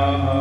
नमः।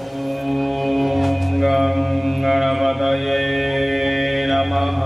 ॐ गणपतये नमः।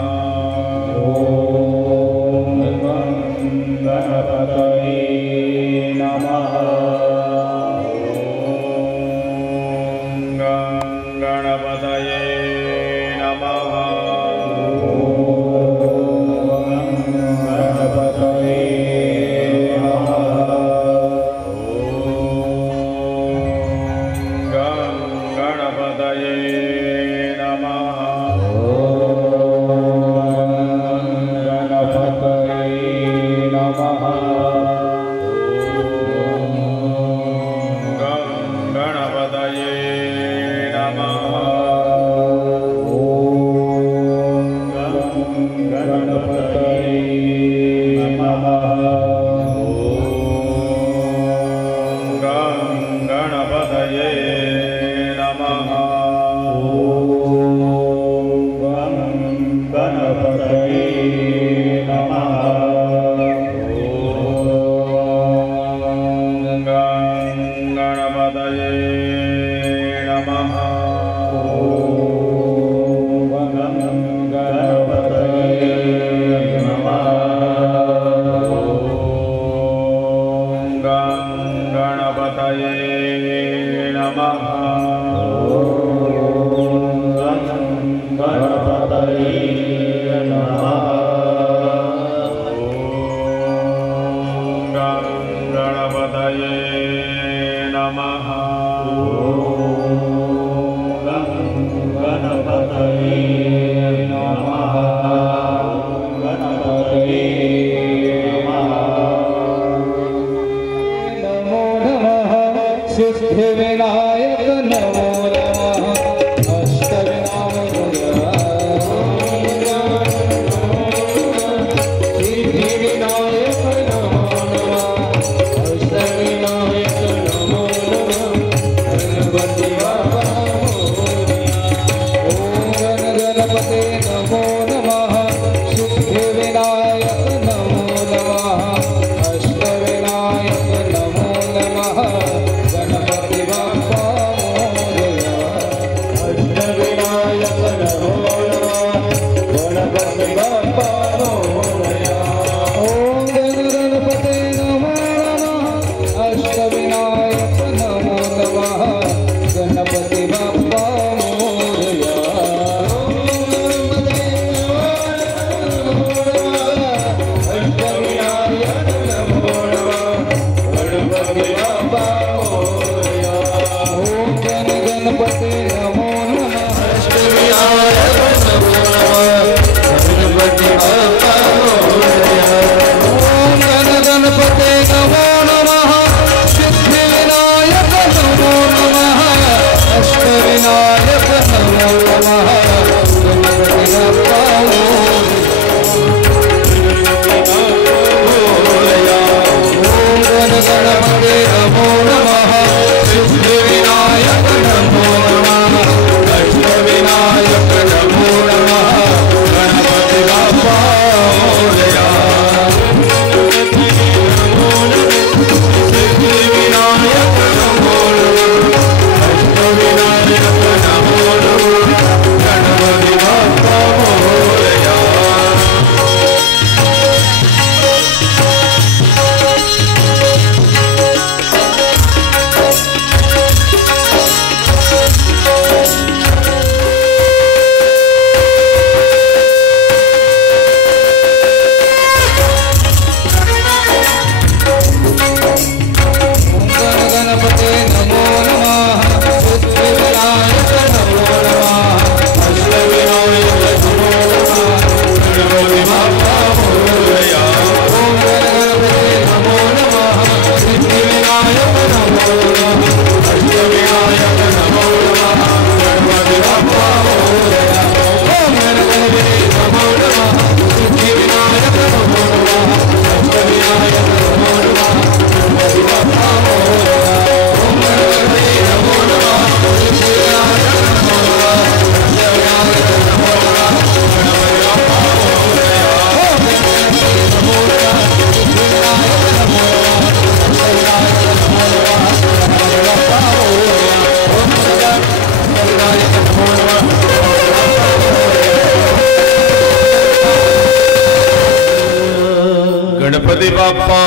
गणपति बाप्पा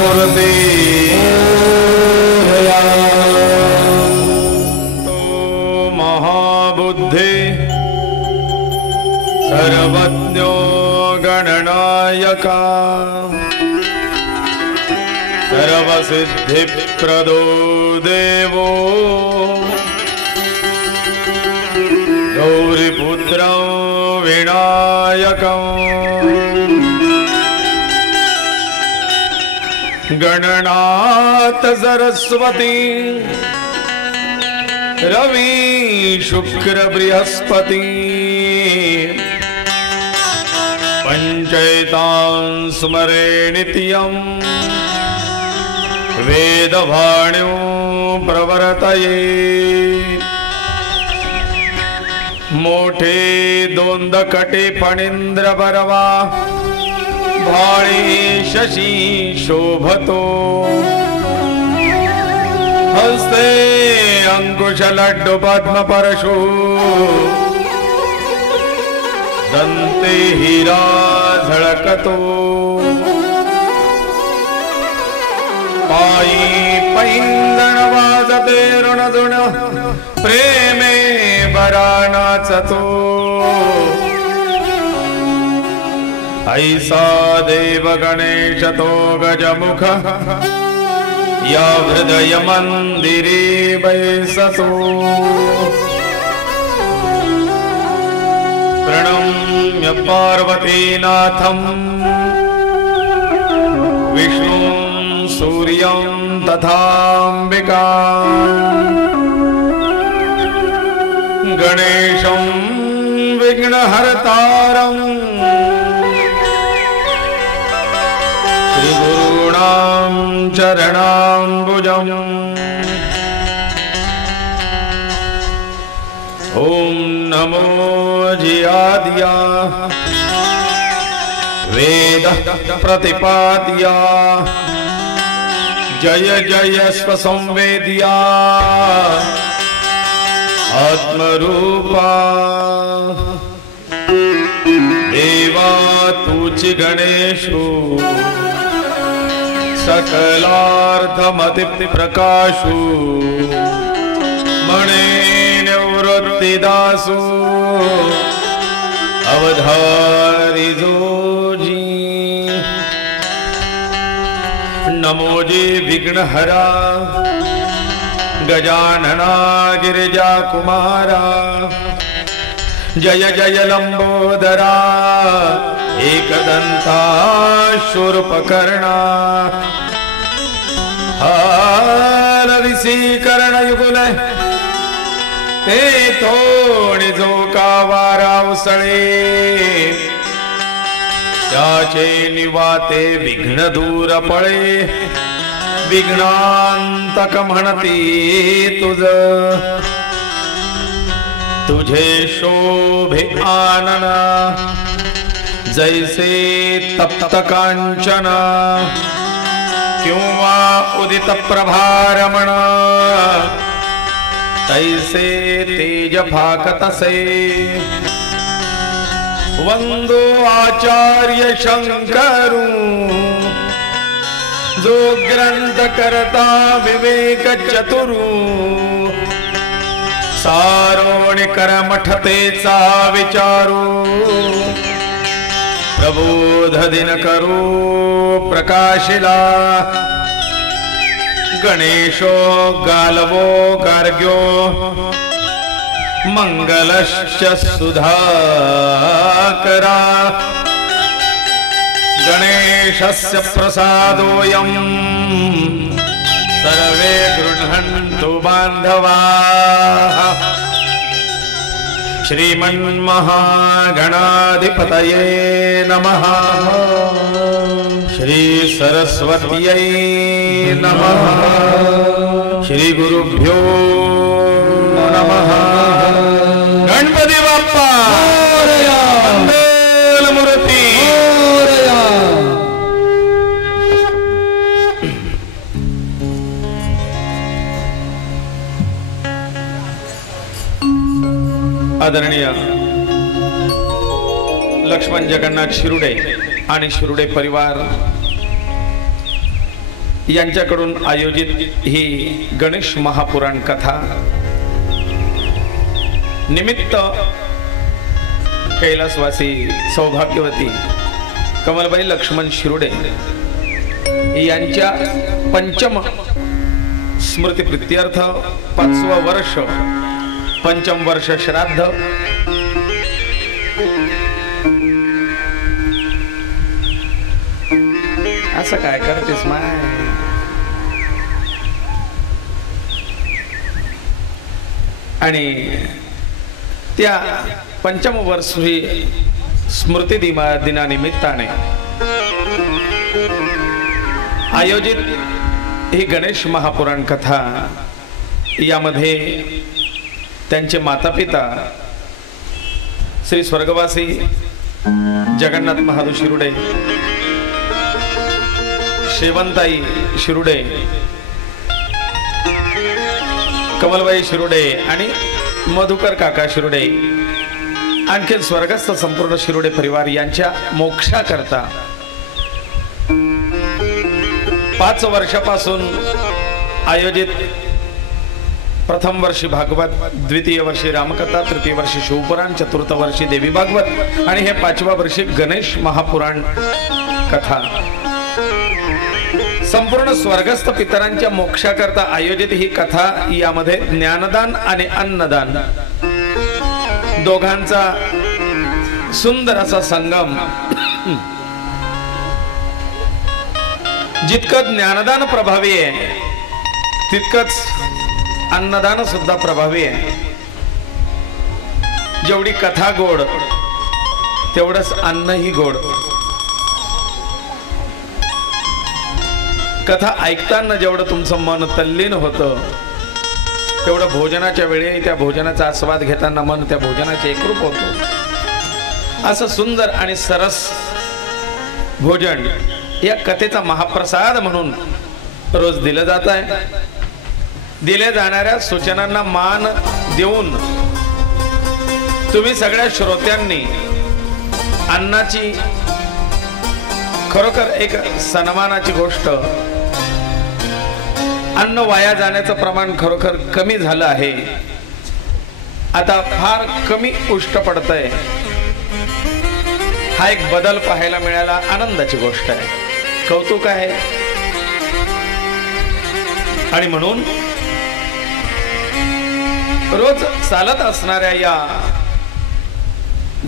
मूर्ति तो महाबुद्धि सर्वज्ञो गणनायका सर्वसिद्धिप्रदो देवो गौरीपुत्रं विनायकम् गणनाथ सरस्वती रवि शुक्र बृहस्पति पंचैतां स्मरे नित्यं वेदवाण्यो प्रवर्तये मोठे दोंदकटे फणींद्र बरवा भाळे शशी शोभतो हस्ते अंकुश लड्डू पद्म परशु दंते हिरा झळकतो पायी पैंजण वाजते ऋणजुण प्रेमे बरा नाचतो ऐसा देव गणेश तो गजमुख या हृदय मंदिरे बैसतो प्रणम्य पार्वतीनाथं विष्णुं सूर्यं तथाम्बिका गणेशं विघ्नहर्तारं श्रीगुरूणां चरणाम्बुजम् ओम नमो जियादिया वेद प्रतिपाद्या जय जय स्वसंवेद्या आत्मरूपा देवा तुझ गणेशो सकलार्थमति प्रकाशो मणे निवृत्तिदासो अवधारी जोजी नमो जी विघ्नहरा गजानना गिरिजा कुमारा जय जय लंबोदरा एकदंता शूर्पकर्णा हालविशीकरण युगुल ते थोडी जो का वारा उसळे त्याचे निवाते विघ्न दूर पळे विघ्नांतक म्हणती तुझे शोभे आनना जैसे तप्त कांचना किंवा उदित प्रभारमण तैसे तेज फाकतसे वंदो आचार्य शंकरू जो ग्रंथ करता विवेक चतुरू सारोणी करमठतेचा विचारू प्रबोध दिन करू प्रकाशिला गणेशो गालवो गार्ग्यो मंगलश्च सुधाकरा गणेशस्य प्रसादोऽयं सर्वे गृह्णन्तु बान्धवाः श्रीमन्महागणाधिपतये नमः श्री सरस्वत्यै नमः श्री गुरुभ्यो नमः गणपती बाप्पा मंगलमूर्ती आदरणीय लक्ष्मण जगन्नाथ शिरुडे आणि शिरुडे परिवार यांच्याकडून आयोजित ही गणेश महापुराण कथा निमित्त कैलासवासी सौभाग्यवती कमलबाई लक्ष्मण शिरुडे यांच्या पंचम स्मृती प्रीत्यर्थ 5वं वर्ष पंचम वर्ष श्राद्ध असं काय करतेस माय आणि त्या पंचम वर्षी स्मृती दिनानिमित्ताने आयोजित ही गणेश महापुराण कथा, यामध्ये त्यांचे मातापिता श्री स्वर्गवासी जगन्नाथ महादेव शिरुडे, शेवंताई शिरुडे, कमलबाई शिरुडे आणि मधुकर काका शिरुडे, आणखी स्वर्गस्थ संपूर्ण शिरुडे परिवार यांच्या मोक्षाकरता 5 वर्षापासून आयोजित प्रथम वर्षी भागवत, द्वितीय वर्षी रामकथा, तृतीय वर्षी शिवपुराण, चतुर्थ वर्षी देवी भागवत आणि हे 5व्या वर्षी गणेश महापुराण कथा, संपूर्ण स्वर्गस्थ पितरांच्या मोक्षाकरता आयोजित ही कथा। यामध्ये ज्ञानदान आणि अन्नदान दोघांचा सुंदर असा संगम। जितकं ज्ञानदान प्रभावी आहे तितकंच अन्नदान सुद्धा प्रभावी आहे। जेवढी कथा गोड तेवढंच अन्नही गोड। कथा ऐकताना जेवढं तुमचं मन तल्लीन होतं तेवढं भोजनाच्या वेळी त्या भोजनाचा आस्वाद घेताना मन त्या भोजनाचे एकरूप होतं। असं सुंदर आणि सरस भोजन या कथेचा महाप्रसाद म्हणून रोज दिलं जात आहे। दिल्या जाणाऱ्या सूचनांना मान देऊन तुम्ही सगळ्या श्रोत्यांनी अन्नाची खरोखर एक सन्मानाची गोष्ट, अन्न वाया जाण्याचं प्रमाण खरोखर कमी झालं आहे। आता फार कमी उष्ट पडतंय, हा एक बदल पाहायला मिळाला, आनंदाची गोष्ट आहे, कौतुक आहे। आणि म्हणून रोज चालत असणाऱ्या या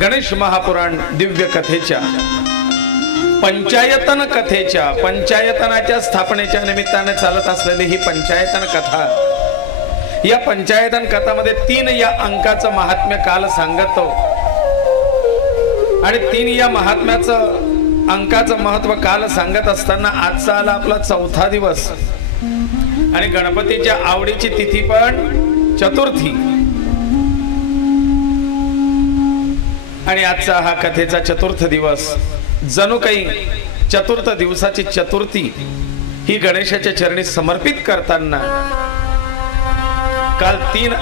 गणेश महापुराण दिव्य कथेच्या, पंचायतन कथेच्या, पंचायतनाच्या स्थापनेच्या निमित्ताने चालत असलेली ही पंचायतन कथा, या पंचायतन कथामध्ये 3 या अंकाचं महात्म्य काल सांगतो आणि 3 या महात्म्याचं अंकाचं महत्व काल सांगत असताना आजचा आला आपला 4था दिवस आणि गणपतीच्या आवडीची तिथी पण चतुर्थी आणि आजचा हा कथेचा चतुर्थ दिवस। जणू काही चतुर्थ दिवसाची चतुर्थी ही गणेशाच्या चरणी समर्पित करताना काल 3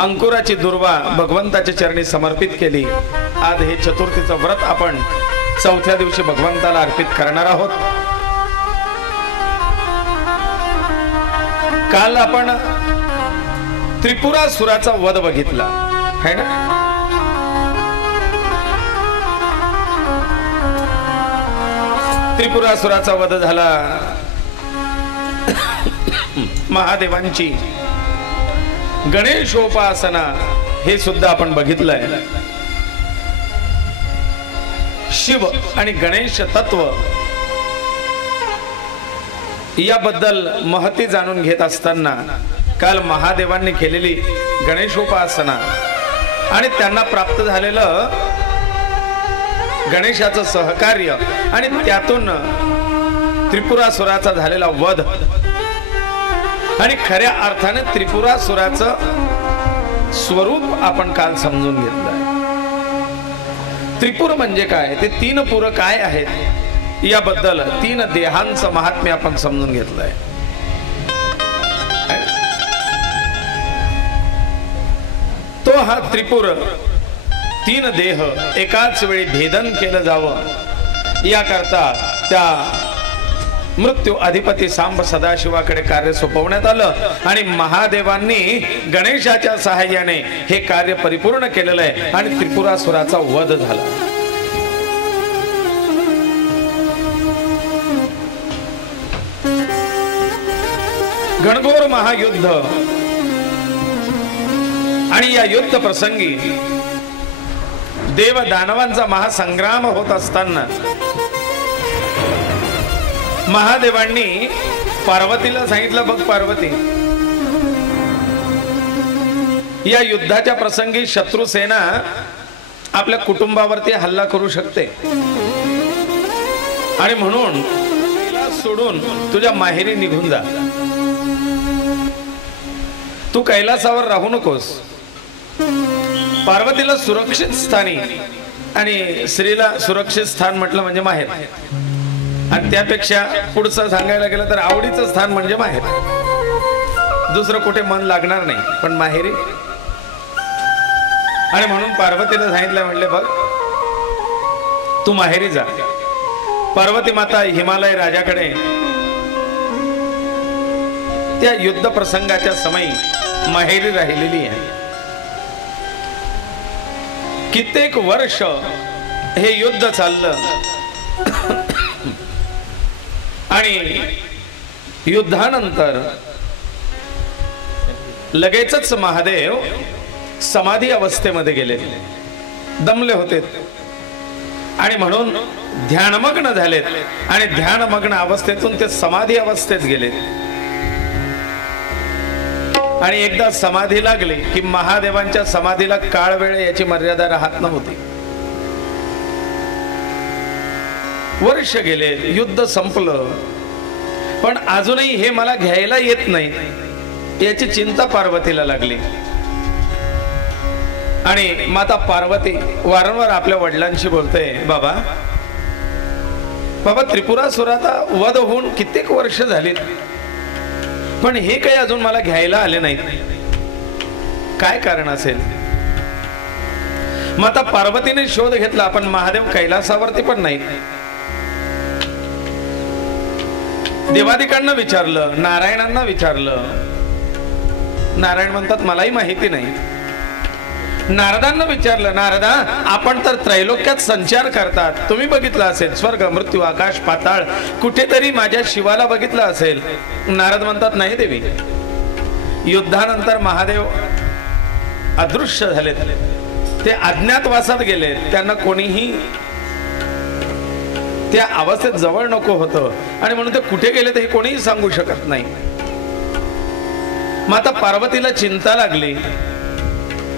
अंकुराची दुर्वा भगवंताच्या चरणी समर्पित केली। आज हे चतुर्थीचं व्रत आपण 4थ्या दिवशी भगवंताला अर्पित करणार आहोत। काल आपण त्रिपुरासुराचा वध बघितला है ना। त्रिपुरासुराचा वध झाला, महादेवांची गणेशोपासना हे सुद्धा आपण बघितलंय। शिव आणि गणेश तत्व याबद्दल महती जाणून घेत असताना काल महादेवांनी केलेली गणेशोपासना आणि त्यांना प्राप्त झालेलं गणेशाचं सहकार्य आणि त्यातून त्रिपुरासुराचा झालेला वध आणि खऱ्या अर्थाने त्रिपुरासुराचं स्वरूप आपण काल समजून घेतलंय। त्रिपुर म्हणजे काय, ते 3 पुर काय आहेत याबद्दल 3 देहांचं महात्म्य आपण समजून घेतलंय। तो हा त्रिपुर 3 देह एकाच वेळी भेदन केलं जावं याकरता त्या मृत्यू अधिपती सांब सदाशिवाकडे कार्य सोपवण्यात आलं आणि महादेवांनी गणेशाच्या सहाय्याने हे कार्य परिपूर्ण केलेलं आहे आणि त्रिपुरासुराचा वध झाला। घनघोर महायुद्ध आणि या युद्ध प्रसंगी देव दानवांचा महासंग्राम होत असताना महादेवांनी पार्वतीला सांगितलं, बघ पार्वती, या युद्धाच्या प्रसंगी शत्रुसेना आपल्या कुटुंबावरती हल्ला करू शकते आणि म्हणून तिला सोडून तुझ्या माहेरी निघून जा. तू कैलासावर राहू नकोस. पार्वतीला सुरक्षित स्थानी आणि स्त्रीला सुरक्षित स्थान म्हटलं म्हणजे माहेर, आणि त्यापेक्षा पुढचं सांगायला गेलं तर आवडीचं स्थान म्हणजे माहेर. दुसरं कुठे मन लागणार नाही, पण माहेरी. आणि म्हणून पार्वतीला सांगितलं, म्हणले बघ तू माहेरी जा. पार्वती माता हिमालय राजाकडे त्या युद्ध प्रसंगाच्या समयी माहेरी राहिलेली आहे. कित्येक वर्ष हे युद्ध चाललं आणि युद्धानंतर लगेचच महादेव समाधी अवस्थेमध्ये गेले, दमले होते आणि म्हणून ध्यानमग्न झालेत आणि ध्यानमग्न अवस्थेतून ते समाधी अवस्थेत गेले. आणि एकदा समाधी लागली की महादेवांच्या समाधीला काळ वेळ याची मर्यादा राहत नव्हती. वर्ष गेले, युद्ध संपलं, पण अजूनही हे मला घ्यायला येत नाही याची चिंता पार्वतीला लागली. आणि माता पार्वती वारंवार आपल्या वडिलांशी बोलते, बाबा बाबा त्रिपुरासुराचा वध होऊन कित्येक वर्ष झाली, पण हे काही अजून मला घ्यायला आले नाहीत, काय कारण असेल. माता पार्वतीने शोध घेतला, पण महादेव कैलासावरती पण नाही. देवादिकांना विचारलं, नारायणांना विचारलं. नारायण म्हणतात मलाही माहिती नाही. नारदांना विचारलं, नारदा आपण तर त्रैलोक्यात संचार करतात, तुम्ही बघितलं असेल स्वर्ग मृत्यू आकाश पाताळ, कुठेतरी माझ्या शिवाला बघितलं असेल. नारद म्हणतात नाही देवी, युद्धानंतर महादेव अदृश्य झाले, ते अज्ञातवासात गेले, त्यांना कोणीही त्या अवस्थेत जवळ नको होतं आणि म्हणून ते कुठे गेले ते कोणीही सांगू शकत नाही. माता पार्वतीला चिंता लागली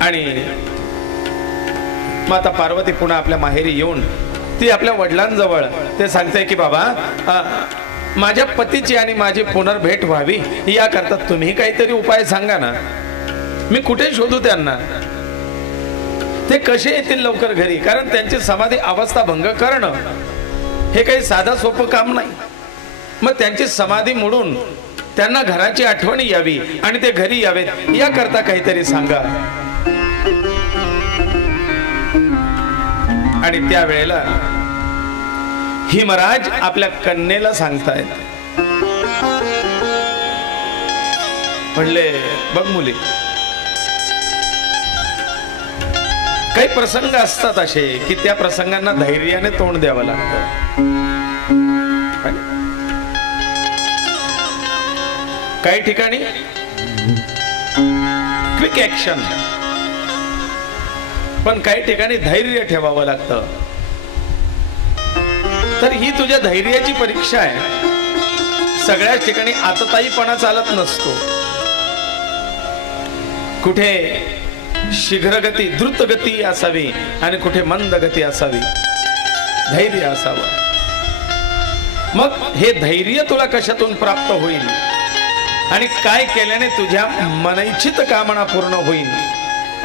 आणि माता पार्वती पुन्हा आपल्या माहेरी येऊन ती आपल्या वडिलांजवळ ते सांगते की बाबा माझ्या पतीची आणि माझी पुनर्भेट व्हावी याकरता तुम्ही काहीतरी उपाय सांगा ना, मी कुठे शोधू त्यांना, ते कसे येतील लवकर घरी, कारण त्यांची समाधी अवस्था भंग करणं हे काही साधा सोपं काम नाही. मग त्यांची समाधी मोडून त्यांना घराची आठवण यावी आणि ते घरी यावेत याकरता काहीतरी सांगा. आणि त्यावेळेला हिमराज आपल्या कन्येला सांगतायत, म्हणले बघ मुली, काही प्रसंग असतात असे की त्या प्रसंगांना धैर्याने तोंड द्यावं लागतं. काही ठिकाणी क्विक ऍक्शन, पण काही ठिकाणी धैर्य ठेवावं लागतं. तर ही तुझ्या धैर्याची परीक्षा आहे. सगळ्याच ठिकाणी आतताईपणा चालत नसतो. कुठे शीघ्रगती द्रुतगती असावी आणि कुठे मंद गती असावी, धैर्य असावं. मग हे धैर्य तुला कशातून प्राप्त होईल आणि काय केल्याने तुझ्या मनइच्छित कामना पूर्ण होईल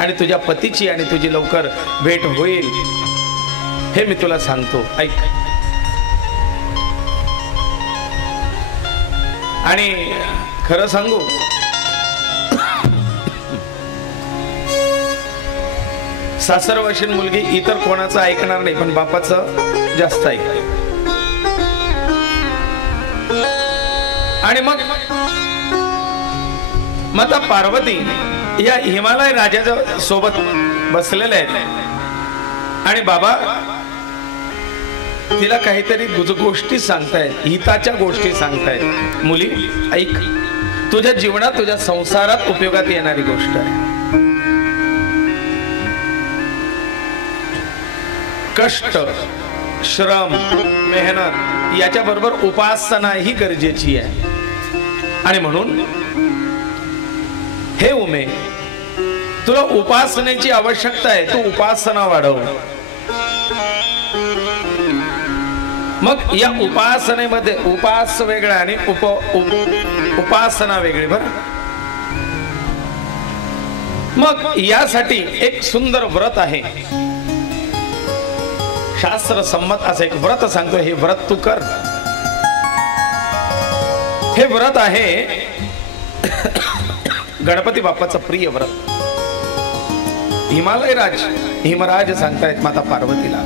आणि तुझ्या पतीची आणि तुझी लवकर भेट होईल हे मी तुला सांगतो, ऐक. आणि खरं सांगू, सासरवाशीन मुलगी इतर कोणाचं ऐकणार नाही, पण बापाचं जास्त ऐकते. आणि मग माता पार्वती या हिमालय राजाच्या सोबत बसलेले आहेत आणि बाबा तिला काहीतरी गोष्टी सांगतायत, हिताच्या गोष्टी सांगतायत. मुली ऐक, तुझ्या जीवनात तुझ्या संसारात उपयोगात येणारी गोष्ट आहे. कष्ट, श्रम, मेहनत याच्या बरोबर उपासना ही गरजेची आहे. आणि म्हणून हे उमे, तुला उपासनेची आवश्यकता आहे, तू उपासना वाढव. मग या उपासनेमध्ये उपास वेगळा आणि उपासना वेगळी. बरं, मग यासाठी एक सुंदर व्रत आहे, शास्त्र संमत असं एक व्रत सांगतो. हे व्रत तू कर. हे व्रत आहे गणपती बाप्पाचं प्रिय व्रत. हिमराज सांगतायत माता पार्वतीला,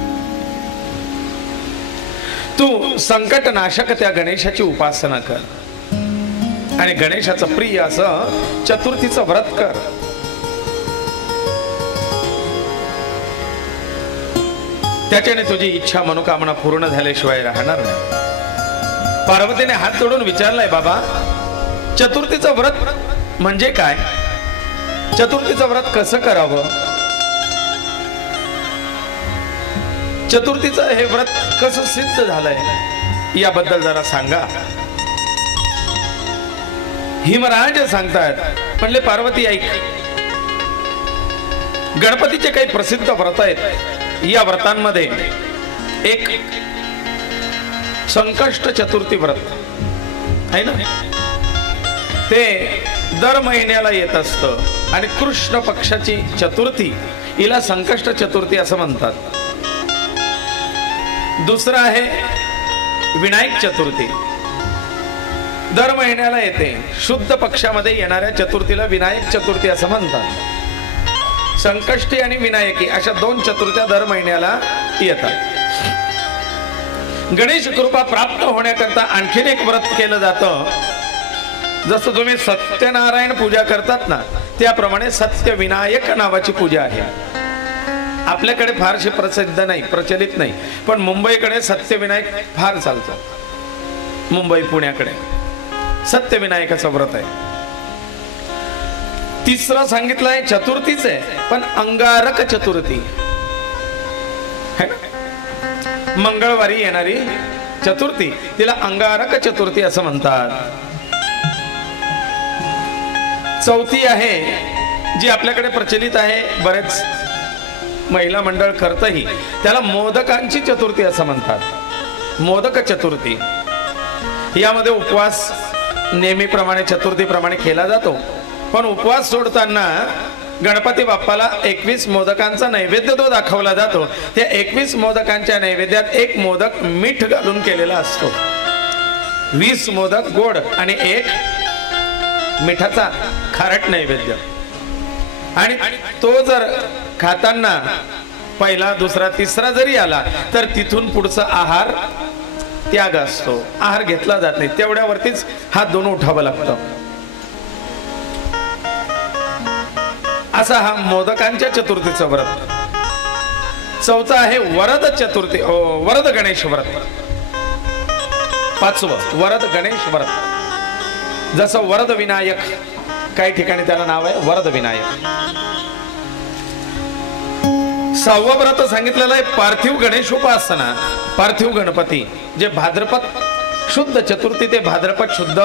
तू संकट नाशक त्या गणेशाची उपासना कर आणि गणेशाचं प्रिय असं चतुर्थीचं व्रत कर. त्याच्याने तुझी इच्छा मनोकामना पूर्ण झाल्याशिवाय राहणार नाही. पार्वतीने हात जोडून विचारलाय, बाबा चतुर्थीचं व्रत म्हणजे काय? चतुर्थीचं व्रत कसं करावं? चतुर्थीचं हे व्रत कसं सिद्ध झालंय याबद्दल जरा सांगा. हिमराज सांगतात, म्हणले पार्वती ऐक, गणपतीचे काही प्रसिद्ध व्रत आहेत. या व्रतांमध्ये एक संकष्ट चतुर्थी व्रत आहे ना, ते दर महिन्याला येत असतं आणि कृष्ण पक्षाची चतुर्थी हिला संकष्ट चतुर्थी असं म्हणतात. दुसरं आहे विनायक चतुर्थी, दर महिन्याला येते. शुद्ध पक्षामध्ये येणाऱ्या चतुर्थीला विनायक चतुर्थी असं म्हणतात. संकष्टी आणि विनायकी अशा दोन चतुर्थ्या दर महिन्याला येतात. गणेश कृपा प्राप्त होण्याकरता आणखीन एक व्रत केलं जातं. जसं तुम्ही सत्यनारायण पूजा करतात ना, त्याप्रमाणे सत्यविनायक नावाची पूजा आहे. आपल्याकडे फारशी प्रसिद्ध नाही, प्रचलित नाही, पण मुंबईकडे सत्यविनायक फार चालतं. मुंबई पुण्याकडे सत्यविनायकाचं व्रत आहे. तिसरं सांगितलंय चतुर्थीच आहे, पण अंगारक चतुर्थी, मंगळवारी येणारी चतुर्थी, तिला अंगारक चतुर्थी असं म्हणतात. चौथी आहे जी आपल्याकडे प्रचलित आहे, बरेच महिला मंडळ करतही, त्याला मोदकांची चतुर्थी असं म्हणतात. मोदक चतुर्थी यामध्ये उपवास नेहमीप्रमाणे चतुर्थीप्रमाणे केला जातो, पण उपवास सोडताना गणपती बाप्पाला 21 मोदकांचा नैवेद्य तो दाखवला जातो. त्या 21 मोदकांच्या नैवेद्यात एक मोदक मीठ घालून केलेला असतो, 20 मोदक गोड आणि एक मिठाचा खारट नैवेद्य. आणि तो जर खाताना पहिला दुसरा तिसरा जरी आला तर तिथून पुढचा आहार त्याग असतो, आहार घेतला जात नाही. तेवढ्यावरतीच हात दोन उठावं लागतं. असा हा मोदकांच्या चतुर्थीचं व्रत. चौथा आहे वरद चतुर्थी, वरद गणेश व्रत. पाचवं वरद गणेश व्रत. जसं वरद विनायक, काही ठिकाणी त्याला नाव आहे वरद विनायक. सहावं व्रत सांगितलेलं आहे पार्थिव गणेश उपासना. पार्थिव गणपती जे भाद्रपद शुद्ध चतुर्थी ते भाद्रपद शुद्ध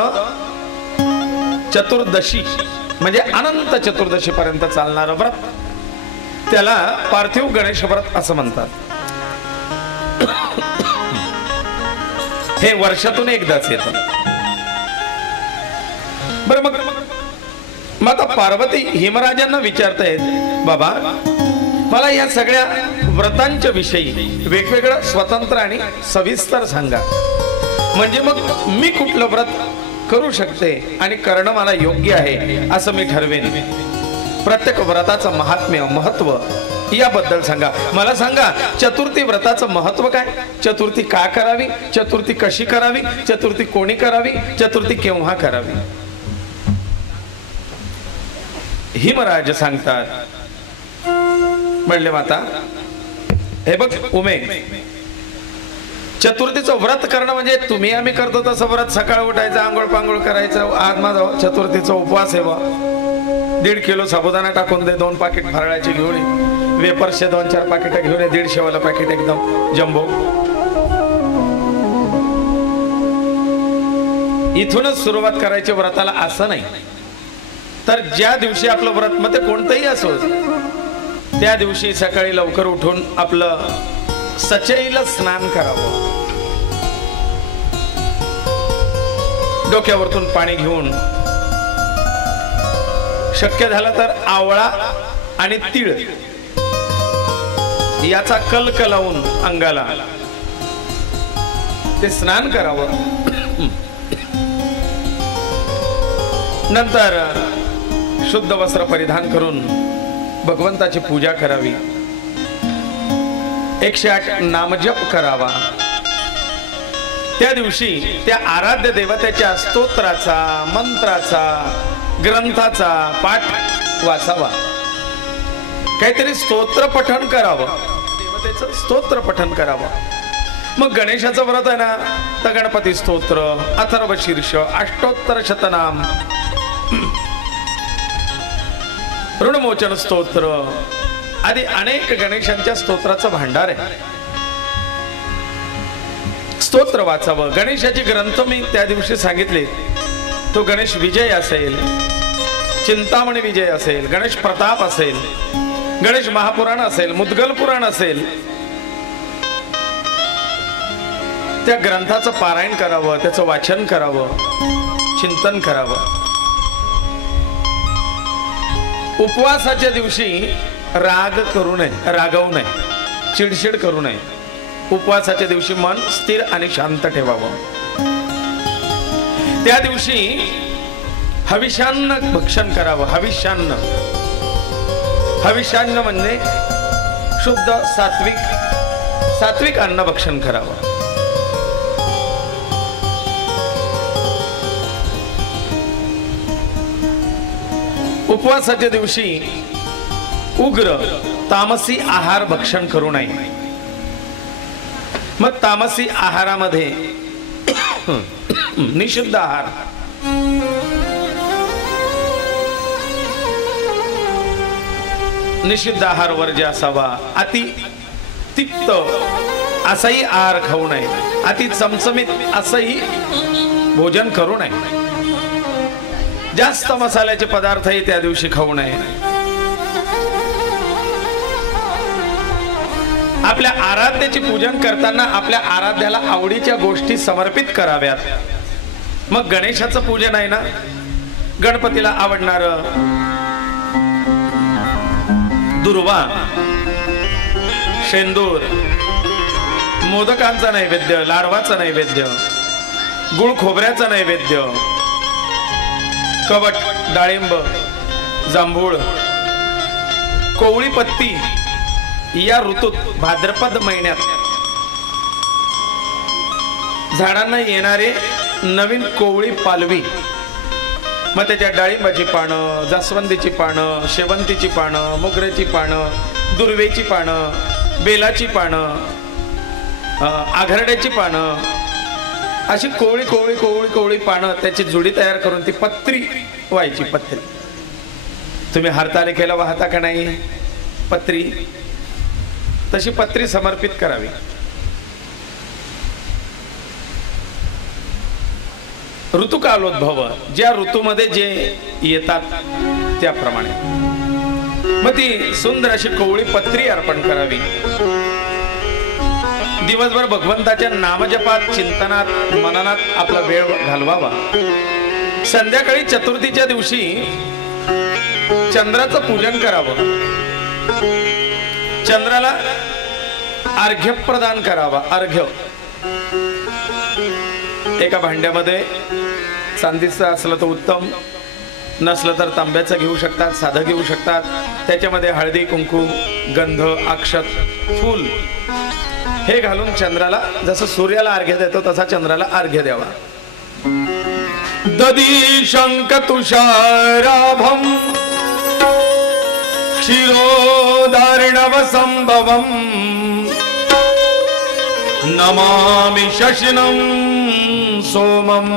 चतुर्दशी म्हणजे अनंत चतुर्दशी पर्यंत चालणारं व्रत, त्याला पार्थिव गणेश व्रत असं म्हणतात. हे वर्षातून एकदाच येतं. बरं, मग माता पार्वती हिमराजांना विचारतायत, बाबा मला या सगळ्या व्रतांच्या विषयी वेगवेगळं स्वतंत्र आणि सविस्तर सांगा, म्हणजे मग मी कुठलं व्रत करू शकते आणि करणं मला योग्य आहे असं मी ठरवेन. प्रत्येक व्रताचं महात्म्य महत्व याबद्दल सांगा. मला सांगा चतुर्थी व्रताचं महत्व काय, चतुर्थी का करावी, चतुर्थी कशी करावी, चतुर्थी कोणी करावी, चतुर्थी केव्हा करावी. हिमराज सांगतात, म्हणले माता हे बघ उमे, चतुर्थीचं व्रत करणं म्हणजे तुम्ही आम्ही करतो तसं व्रत, सकाळ उठायचं, आंघोळ पांघोळ करायचं, आज माझा चतुर्थीचा उपवास आहे बा, 1.5 किलो साबुदाणा टाकून दे, 2 पाकिट फराळाची घेऊन ये, वेपर्सचे 2-4 पाकिट घेऊन ये, 150 वाला पाकिट एकदम जम्बो. इथूनच सुरुवात करायची व्रताला असं नाही. तर ज्या दिवशी आपलं व्रत, मग ते कोणतंही असो, त्या दिवशी सकाळी लवकर उठून आपलं सचैल स्नान करावं. डोक्यावरतून पाणी घेऊन शक्य झालं तर आवळा आणि तीळ याचा कल्क लावून अंगाला ते स्नान करावं. नंतर शुद्ध वस्त्र परिधान करून भगवंताची पूजा करावी. 108 नामजप करावा. त्या दिवशी त्या आराध्य देवतेच्या स्तोत्राचा, मंत्राचा, ग्रंथाचा पाठ वाचावा. काहीतरी स्तोत्र पठण करावं, देवतेचं स्तोत्र पठण करावं. मग गणेशाचं व्रत आहे ना, तर गणपती स्तोत्र, अथर्व शीर्ष, अष्टोत्तर शतनाम, ऋणमोचन स्तोत्र आदी अनेक गणेशांच्या स्तोत्राचं भांडार आहे. स्तोत्र वाचावं. गणेशाचे ग्रंथ मी त्या दिवशी सांगितले. तो गणेश विजय असेल, चिंतामणी विजय असेल, गणेश प्रताप असेल, गणेश महापुराण असेल, मुद्गल पुराण असेल, त्या ग्रंथाचं पारायण करावं, त्याचं वाचन करावं, चिंतन करावं. उपवासाच्या दिवशी राग करू नये, रागवू नये, चिडचिड करू नये. उपवासाच्या दिवशी मन स्थिर आणि शांत ठेवावं. त्या दिवशी हविष्यान्न भक्षण करावं. हविष्यान्न, हविष्यान्न म्हणजे शुद्ध सात्विक अन्न भक्षण करावं. उपवासाच्या दिवशी उग्र तामसी आहार भक्षण करू नये. मग तामसी आहारामध्ये निषिद्ध आहार, निषिद्ध आहार वर्ज्य असावा. अति तिक्त असाही आहार खाऊ नये. अति चमचमीत असंही भोजन करू नये. जास्त मसाल्याचे पदार्थही त्या दिवशी खाऊ नये. आपल्या आराध्याचे पूजन करताना आपल्या आराध्याला आवडीच्या गोष्टी समर्पित कराव्यात. मग गणेशाचं पूजन आहे ना, गणपतीला आवडणार दुर्वा, शेंदूर, मोदकांचा नैवेद्य, लाडवाचा नैवेद्य, गुळ खोबऱ्याचा नैवेद्य, कवट, डाळिंब, जांभूळ, कोवळी पत्ती या ऋतूत भाद्रपद महिन्यात झाडांना येणारे नवीन कोवळी पालवी, मग त्याच्या डाळिंबाची पानं, जास्वंदीची पानं, शेवंतीची पानं, मोगऱ्याची पानं, दुर्वेची पानं, बेलाची पानं, आघरड्याची पानं, अशी कोवळी कोवळी कोवळी कोवळी पानं त्याची जुडी तयार करून ती पत्री व्हायची. पत्री तुम्ही हरतालिकेला वाहता का नाही पत्री, तशी पत्री समर्पित करावी. ऋतुकालोद्भव, ज्या ऋतूमध्ये जे येतात त्याप्रमाणे मग ती सुंदर अशी कोवळी पत्री अर्पण करावी. दिवसभर भगवंताच्या नामजपात, चिंतनात, मननात आपला वेळ घालवावा. संध्याकाळी चतुर्थीच्या दिवशी चंद्राचं पूजन करावं. चंद्राला अर्घ्य प्रदान करावा. अर्घ्य एका भांड्यामध्ये चांदीचं असलं तर उत्तम, नसलं तर तांब्याचं घेऊ शकतात, साधं घेऊ शकतात. त्याच्यामध्ये हळदी, कुंकू, गंध, अक्षत, फूल हे घालून चंद्राला, जसं सूर्याला अर्घ्य देतो तसा चंद्राला अर्घ्य द्यावा. दधी शंख तुषाराभम क्षीरोदार्णव संभवम नमामि शशिनं सोमं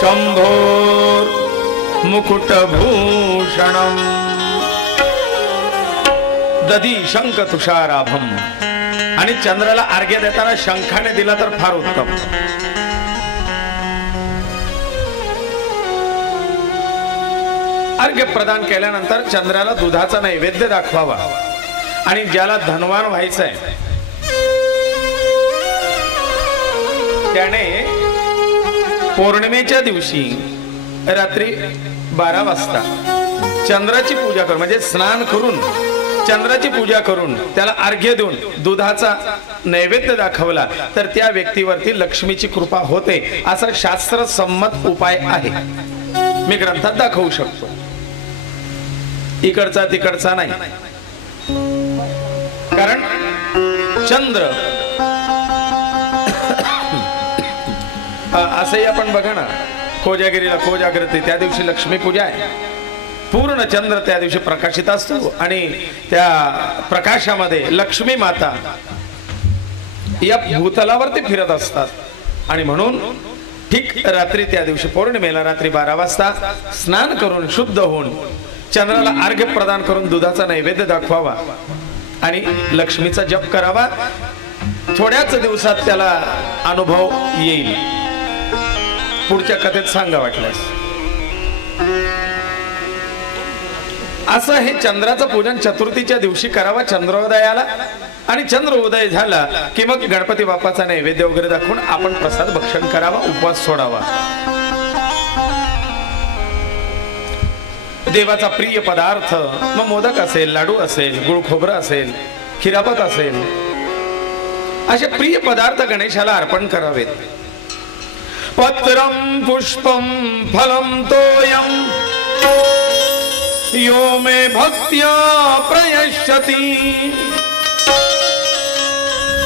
शंभोर मुकुटभूषणम. दधी शंख तुषाराभम, आणि चंद्राला अर्घ्य देताना शंखाने दिला तर फार उत्तम. अर्घ्य प्रदान केल्यानंतर चंद्राला दुधाचा नैवेद्य दाखवावा आणि ज्याला धनवान व्हायचंय त्याने पौर्णिमेच्या दिवशी रात्री 12 वाजता चंद्राची पूजा करून म्हणजे स्नान करून चंद्राची पूजा करून त्याला अर्घ्य देऊन दुधाचा नैवेद्य दाखवला तर त्या व्यक्तीवरती लक्ष्मीची कृपा होते असा शास्त्रसंमत उपाय आहे. मी ग्रंथात दाखवू शकतो, इकडचा तिकडचा नाही. कारण चंद्र असंही आपण बघा ना, कोजागिरीला कोजागृती त्या दिवशी लक्ष्मी पूजा आहे. पूर्ण चंद्र त्या दिवशी प्रकाशित असतो आणि त्या प्रकाशामध्ये लक्ष्मी माता या भूतलावरती फिरत असतात आणि म्हणून ठीक रात्री त्या दिवशी पौर्णिमेला रात्री 12 वाजता स्नान करून शुद्ध होऊन चंद्राला अर्घ्य प्रदान करून दुधाचा नैवेद्य दाखवावा आणि लक्ष्मीचा जप करावा. थोड्याच दिवसात त्याला अनुभव येईल. पुढच्या कथेत सांगा वाटल्यास. असं हे चंद्राचं पूजन चतुर्थीच्या दिवशी करावा चंद्रोदयाला आणि चंद्र उदय झाला की मग गणपती बाप्पाचा नैवेद्य वगैरे दाखवून आपण प्रसाद भक्षण करावा, उपवास सोडावा. देवाचा प्रिय पदार्थ मग मोदक असेल, लाडू असेल, गुळ खोबरं असेल, खिरापत असेल, असे प्रिय पदार्थ गणेशाला अर्पण करावेत. पत्रम पुष्पम फलम तोयम यो मे भक्त्या प्रयश्यति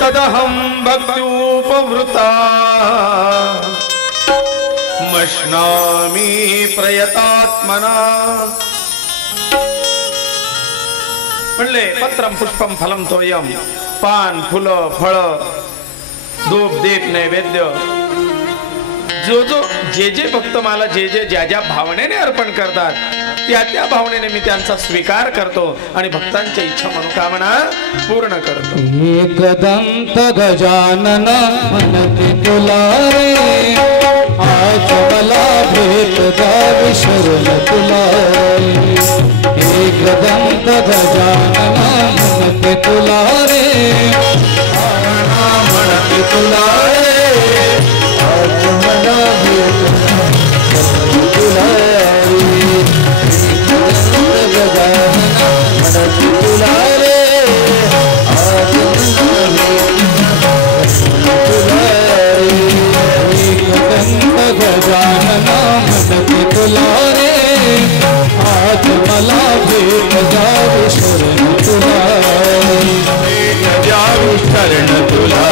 तदहं भक्त्युपवृता मश्नामि प्रयतात्मना. म्हणले पत्रम पुष्पम फलम तोयम, पान फुलं फळ धूप दीप नैवेद्य जो जे भक्त मला जे ज्या ज्या भावनेने अर्पण करतात त्या भावनेने मी त्यांचा स्वीकार करतो आणि भक्तांच्या इच्छा मनोकामना पूर्ण करतो. एकदंत गजानन मनती तुला रे, आज मला भेट द्यावी शरण तुला रे. एकदंत गजानन मनती तुला रे, म्हणती तुला रे, आज मला भेट तुला रे. आज मला भेट द्यावी शरण तुला शरण तुला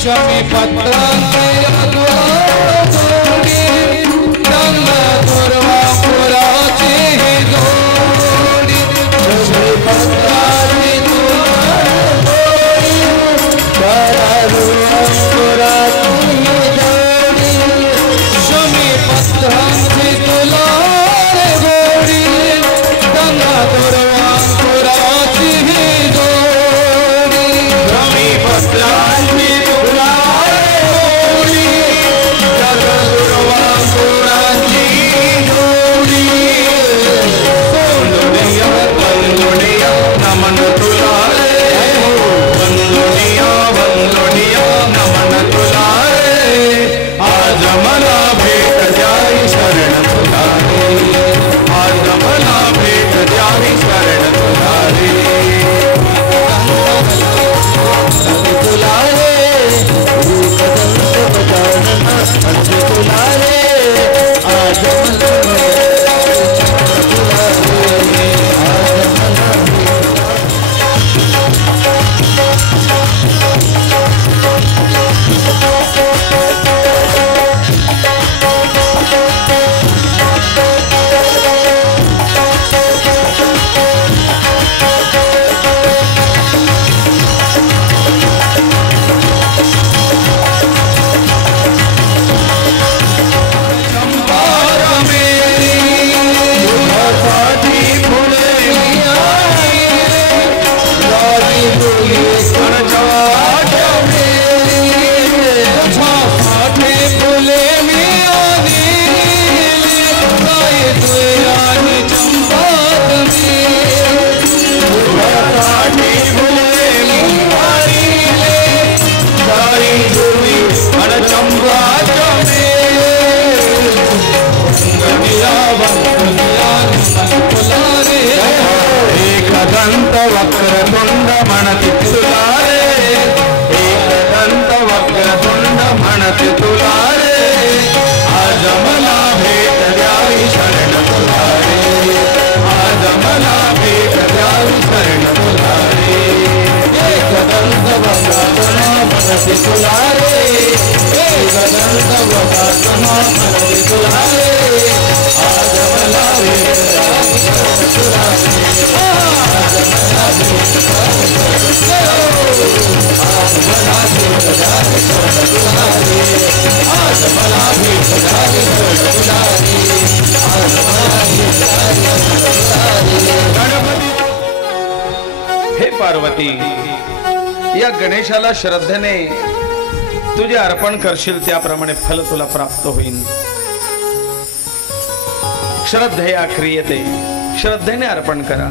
शमी पत्रांचे वक्रतुंड म्हणती तुला रे, एकदंत वक्रतुंड म्हणती तुला रे, आज मला भेट द्यावी शरण तुला रे, आज मला भेट द्यावी शरण तुला रे, एकदंत वक्रतुंड म्हणती तुला रे, एकदंत वक्रतुंड म्हणती तुला रे, आज मला भेट द्यावी शरण तुला रे, आज मला भेट द्यावी शरण तुला रे, आज मला भेट द्यावी शरण तुला रे, आज मला भेट द्यावी शरण तुला रे, आज मला भेट द्यावी शरण तुला रे. गणपती हे पार्वती, या गणेशाला श्रद्धेने तुझे अर्पण करशील त्याप्रमाणे फल तुला प्राप्त होईल. श्रद्धेया क्रियते, श्रद्धेने अर्पण करा.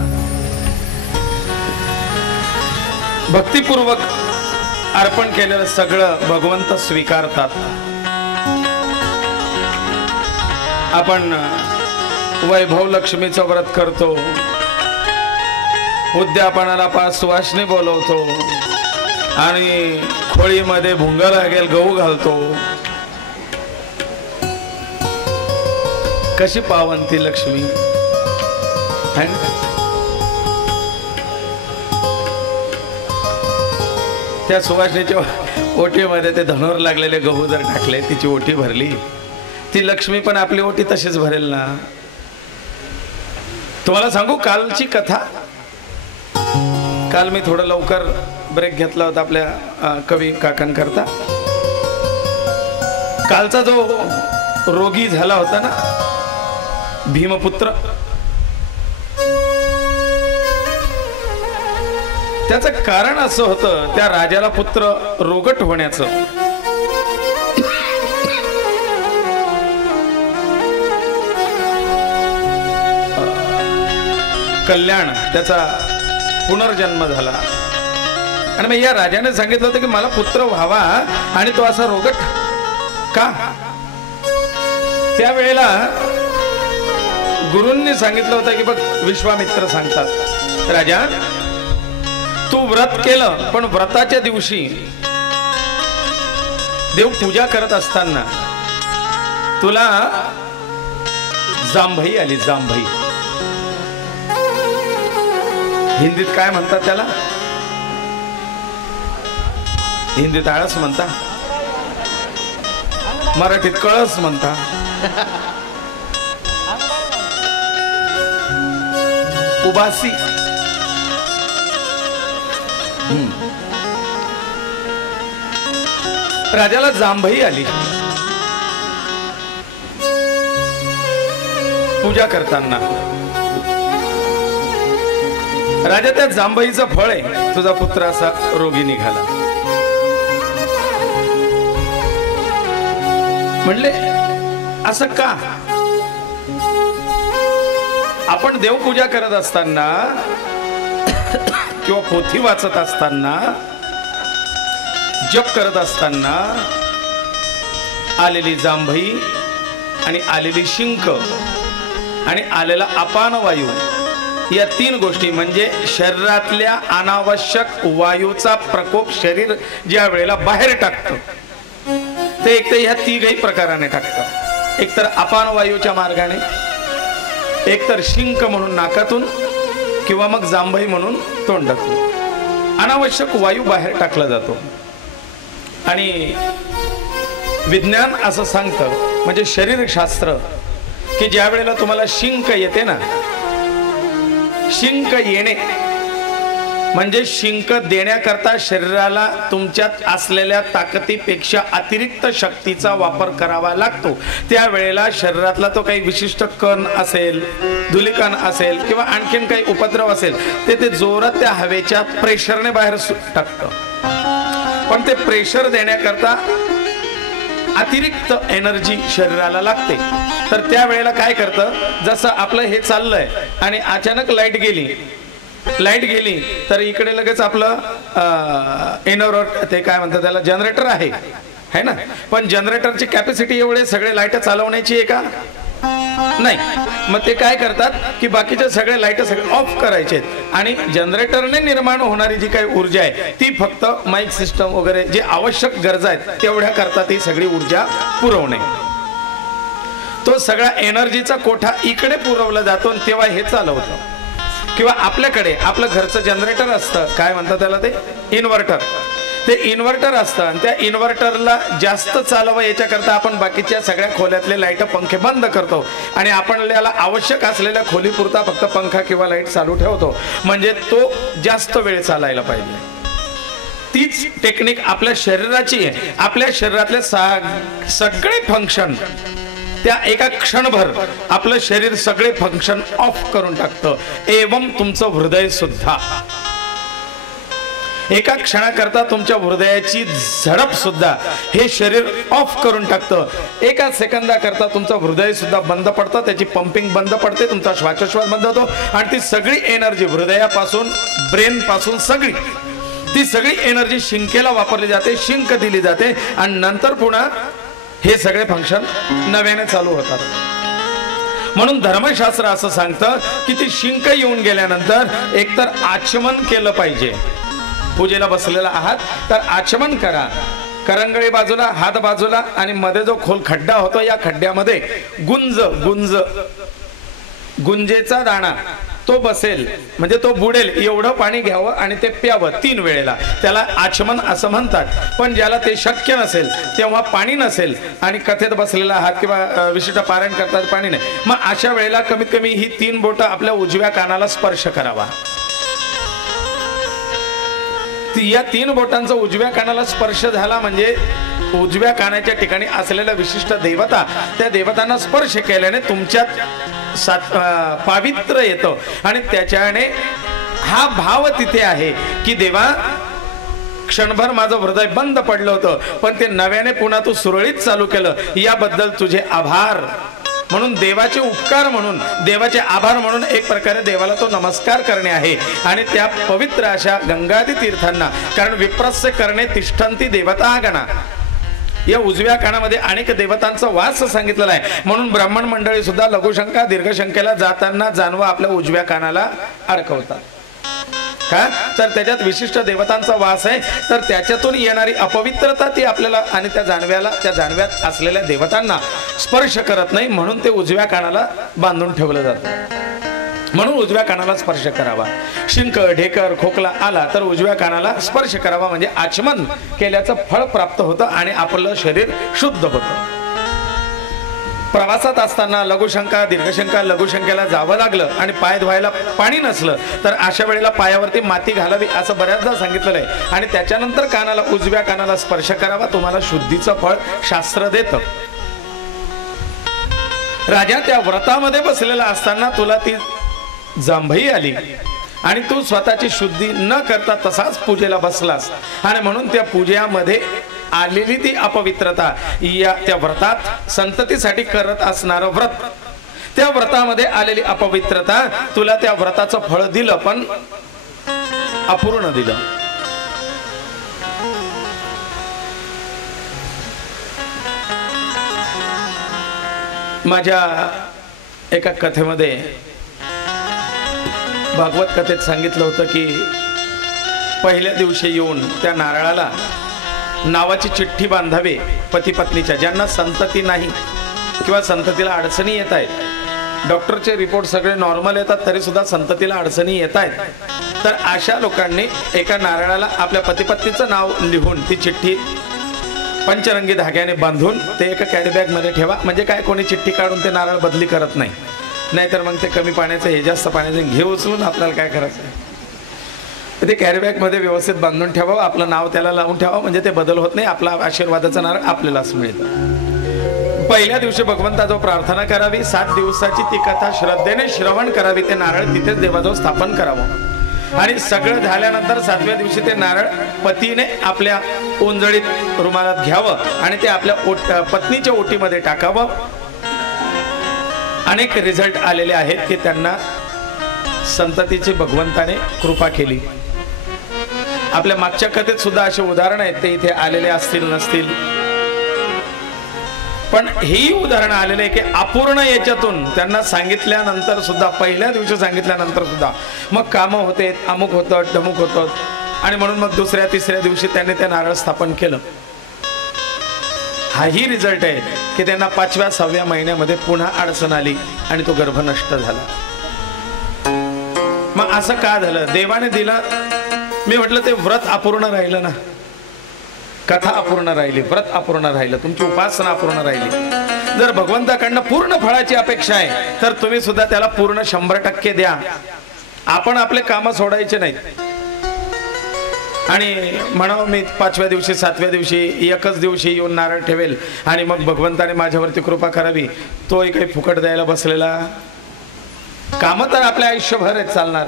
भक्तिपूर्वक अर्पण केलेलं सगळं भगवंत स्वीकारतात. आपण वैभव लक्ष्मीचं व्रत करतो, उद्यापनाला 5 सुवासिनी बोलवतो आणि खोळीमध्ये भुंग लागेल गहू घालतो. कशी पावंती लक्ष्मी है ना? त्या सुवासिनीच्या ओटीमध्ये ते धनोर लागलेले गहू जर टाकले, तिची ओटी भरली, ती लक्ष्मी पण आपली ओटी तशीच भरेल ना. तुम्हाला सांगू कालची कथा. काल मी थोडं लवकर ब्रेक घेतला होता आपल्या कवी काकांकरता. कालचा जो रोगी झाला होता ना भीमपुत्र, त्याचं कारण असं होतं, त्या राजाला पुत्र रोगट होण्याचं. कल्याण, त्याचा पुनर्जन्म झाला आणि मग या राजाने सांगितलं होतं की मला पुत्र व्हावा आणि तो असा रोगट का. त्यावेळेला गुरूंनी सांगितलं होतं की बघ, विश्वामित्र सांगतात, राजा तू व्रत केलं, पण व्रताच्या दिवशी देव पूजा करत असताना तुला जांभई आली. जांभई हिंदीत काय म्हणतात त्याला? हिंदीत आळस म्हणता, मराठीत कळस म्हणता. उबासी. राजाला जांभई आली पूजा करताना. राजा त्या जांभईचं फळ आहे, तुझा पुत्र असा रोगी निघाला. म्हणले असं का? आपण देवपूजा करत असताना किंवा पोथी वाचत असताना, जप करत असताना आलेली जांभई आणि आलेली शिंक आणि आलेला अपान वायू, या 3 गोष्टी म्हणजे शरीरातल्या अनावश्यक वायूचा प्रकोप शरीर ज्या वेळेला बाहेर टाकतं, ते एक तर ह्या 3 प्रकाराने टाकतं. एक तर अपान वायूच्या मार्गाने, एक तर शिंक म्हणून नाकातून, किंवा मग जांभई म्हणून तोंडातून अनावश्यक वायू बाहेर टाकला जातो. आणि विज्ञान असं सांगतं, म्हणजे शरीरशास्त्र, की ज्या वेळेला तुम्हाला शिंक येते ना, शिंक येणे म्हणजे शिंक देण्याकरता शरीराला तुमच्यात असलेल्या ताकदीपेक्षा अतिरिक्त शक्तीचा वापर करावा लागतो. त्यावेळेला शरीरातला तो काही विशिष्ट कण असेल, धुलीकण असेल किंवा आणखीन काही उपद्रव असेल, ते जोरात त्या हवेच्या प्रेशरने बाहेर टाकतं. पण ते प्रेशर देण्याकरता अतिरिक्त एनर्जी शरीराला लागते. तर त्यावेळेला काय करतं, जसं आपलं हे चाललंय आणि अचानक लाईट गेली तर इकडे लगेच आपलं इनोव्हर, ते काय म्हणतात त्याला, जनरेटर आहे ना. पण जनरेटरची कॅपॅसिटी एवढे सगळे लाईट चालवण्याची आहे का? नाही, मग ते काय करतात की बाकीचे सगळे लाईट सगळे ऑफ करायचे आणि जनरेटरने निर्माण होणारी जी काही ऊर्जा आहे ती फक्त माईक सिस्टम वगैरे जे आवश्यक गरजा आहेत तेवढ्या करता ती सगळी ऊर्जा पुरवणे. तो सगळा एनर्जीचा कोठा इकडे पुरवला जातो आणि तेव्हा हे चालवतं. किंवा आपल्याकडे आपलं घरचं जनरेटर असतं, काय म्हणतात त्याला, ते इन्व्हर्टर. ते इन्व्हर्टर असतं आणि त्या इन्व्हर्टरला जास्त चालवा याच्याकरता आपण बाकीच्या सगळ्या खोल्यातले लाईट पंखे बंद करतो आणि आपल्याला आवश्यक असलेल्या खोलीपुरता फक्त पंखा किंवा लाईट चालू ठेवतो, म्हणजे तो जास्त वेळ चालायला पाहिजे. तीच टेक्निक आपल्या शरीराची आहे. आपल्या शरीरातले सगळे फंक्शन त्या एका क्षणभर आपलं शरीर सगळे फंक्शन ऑफ करून टाकतं. एवं तुमचं हृदय सुद्धा एका क्षणाकरता तुमच्या हृदयाची झडप सुद्धा हे शरीर ऑफ करून टाकतं. एका सेकंदाकरता तुमचं हृदय सुद्धा बंद पडतं, त्याची पंपिंग बंद पडते, तुमचा श्वासोच्छ्वास बंद होतो आणि ती सगळी एनर्जी हृदयापासून ब्रेन पासून सगळी ती सगळी एनर्जी शिंकेला वापरली जाते, शिंक दिली जाते आणि नंतर पुन्हा हे सगळे फंक्शन नव्याने चालू होतात. म्हणून धर्मशास्त्र असं सांगतं की ती शिंक येऊन गेल्यानंतर एकतर आचमन केलं पाहिजे. पूजेला बसलेला आहात तर आचमन करा, करंगळी बाजूला, हात बाजूला आणि मध्ये जो खोल खड्डा होतो या खड्ड्यामध्ये गुंजेचा दाणा तो बसेल, म्हणजे तो बुडेल एवढं पाणी घ्यावं आणि ते प्यावं 3 वेळेला. त्याला आचमन असं म्हणतात. पण ज्याला ते शक्य नसेल, तेव्हा पाणी नसेल आणि कथेत बसलेला आहात किंवा विशिष्ट पारायण करतात पाणी नाही, मग अशा वेळेला कमीत कमी ही 3 बोटं आपल्या उजव्या कानाला स्पर्श करावा. या 3 बोटांचा उजव्या कानाला स्पर्श झाला म्हणजे उजव्या कानाच्या ठिकाणी असलेल्या विशिष्ट देवता, त्या देवतांना स्पर्श केल्याने तुमच्यात पावित्र्य येतं आणि त्याच्याने हा भाव तिथे आहे की देवा, क्षणभर माझं हृदय बंद पडलं होतं पण ते नव्याने पुन्हा तू सुरळीत चालू केलं, याबद्दल तुझे आभार. म्हणून देवाचे उपकार म्हणून, देवाचे आभार म्हणून एक प्रकारे देवाला तो नमस्कार करणे आहे. आणि त्या पवित्र अशा गंगादी तीर्थांना, कारण विप्रस्य करणे तिष्ठन्ति देवता गणा, या उजव्या कानामध्ये अनेक देवतांचा वास सांगितलेला आहे. म्हणून ब्राह्मण मंडळी सुद्धा लघुशंका दीर्घशंकेला जाताना जानवं आपल्या उजव्या कानाला अडकवतात. का तर त्याच्यात विशिष्ट देवतांचा वास आहे, तर त्याच्यातून येणारी अपवित्रता ती आपल्याला आणि त्या जानव्यात असलेल्या देवतांना स्पर्श करत नाही, म्हणून ते उजव्या कानाला बांधून ठेवलं जातं. म्हणून उजव्या कानाला स्पर्श करावा. शिंक, ढेकर, खोकला आला तर उजव्या कानाला स्पर्श करावा, म्हणजे आचमन केल्याचं फळ प्राप्त होतं आणि आपलं शरीर शुद्ध होतं. प्रवासात असताना लघुशंका दीर्घशंका, लघुशंकेला जावं लागलं आणि पाय धुवायला पाणी नसलं तर अशा वेळेला पायावरती माती घालावी असं बऱ्याचदा सांगितलेलं आहे आणि त्याच्यानंतर कानाला, उजव्या कानाला स्पर्श करावा. तुम्हाला शुद्धीचं फळ शास्त्र देतं. राजा, त्या व्रतामध्ये बसलेला असताना तुला ती जांभई आली आणि तू स्वतःची शुद्धी न करता तसाच पूजेला बसलास आणि म्हणून त्या पूजेमध्ये आलेली ती अपवित्रता, या त्या व्रतात संततीसाठी करत असणारं व्रत, त्या व्रतामध्ये आलेली अपवित्रता तुला त्या व्रताचं फळ दिलं पण अपूर्ण दिलं. माझ्या एका कथेमध्ये, भागवत कथेत सांगितलं होतं की पहिल्या दिवशी येऊन त्या नारळाला नावाची चिठ्ठी बांधावे पती पत्नीच्या, ज्यांना संतती नाही किंवा संततीला अडचणी येत आहेत. डॉक्टरचे रिपोर्ट सगळे नॉर्मल येतात तरी सुद्धा संततीला अडचणी येत आहेत, तर अशा लोकांनी एका नारळाला आपल्या पती पत्नीचं नाव लिहून ती चिठ्ठी पंचरंगी धाग्याने बांधून ते एका कॅरी बॅग मध्ये ठेवा. म्हणजे काय, कोणी चिठ्ठी काढून ते नारळ बदली करत नाही, नाहीतर मग ते कमी पाण्याचं हे जास्त पाण्याचं घे उचलून आपल्याला काय करायचं. ते कॅरी बॅग मध्ये व्यवस्थित बांधून ठेवावं, आपलं नाव त्याला लावून ठेवावं, म्हणजे ते बदल होत नाही, आपला आशीर्वादाचा नारळ आपल्यालाच मिळतं. पहिल्या दिवशी भगवंताजवळ प्रार्थना करावी, 7 दिवसाची ती कथा श्रद्धेने श्रवण करावी, ते नारळ तिथेच देवाजवळ स्थापन करावं आणि सगळं झाल्यानंतर 7व्या दिवशी ते नारळ पतीने आपल्या ओंजळीत रुमालात घ्यावं आणि ते आपल्या पत्नीच्या ओटीमध्ये टाकावं. अनेक रिझल्ट आलेले आहेत की त्यांना संततीची भगवंताने कृपा केली. आपल्या मागच्या कथेत सुद्धा असे उदाहरण आहेत, ते इथे आलेले असतील नसतील. पण ही उदाहरण आलेलं आहे की अपूर्ण याच्यातून त्यांना सांगितल्यानंतर सुद्धा, पहिल्या दिवशी सांगितल्यानंतर सुद्धा मग कामं होते, अमुक होतं, ढमुक होतं, आणि म्हणून मग दुसऱ्या तिसऱ्या दिवशी त्यांनी ते नारळ स्थापन केलं. हाही रिझल्ट आहे की त्यांना 5व्या 6व्या महिन्यामध्ये पुन्हा अडचण आली आणि तो गर्भ नष्ट झाला. मग असं का झालं? देवाने दिलं. मी म्हटलं ते व्रत अपूर्ण राहिलं ना, कथा अपूर्ण राहिली, व्रत अपूर्ण राहिलं, तुमची उपासना अपूर्ण राहिली. जर भगवंताकडनं पूर्ण फळाची अपेक्षा आहे तर तुम्ही सुद्धा त्याला पूर्ण 100% द्या. आपण आपले कामं सोडायचे नाहीत आणि म्हणावं मी 5व्या दिवशी 7व्या दिवशी एकच दिवशी येऊन नारळ ठेवेल आणि मग भगवंताने माझ्यावरती कृपा करावी, तोही काही फुकट द्यायला बसलेला. कामं तर आपल्या आयुष्यभर आहेत चालणार,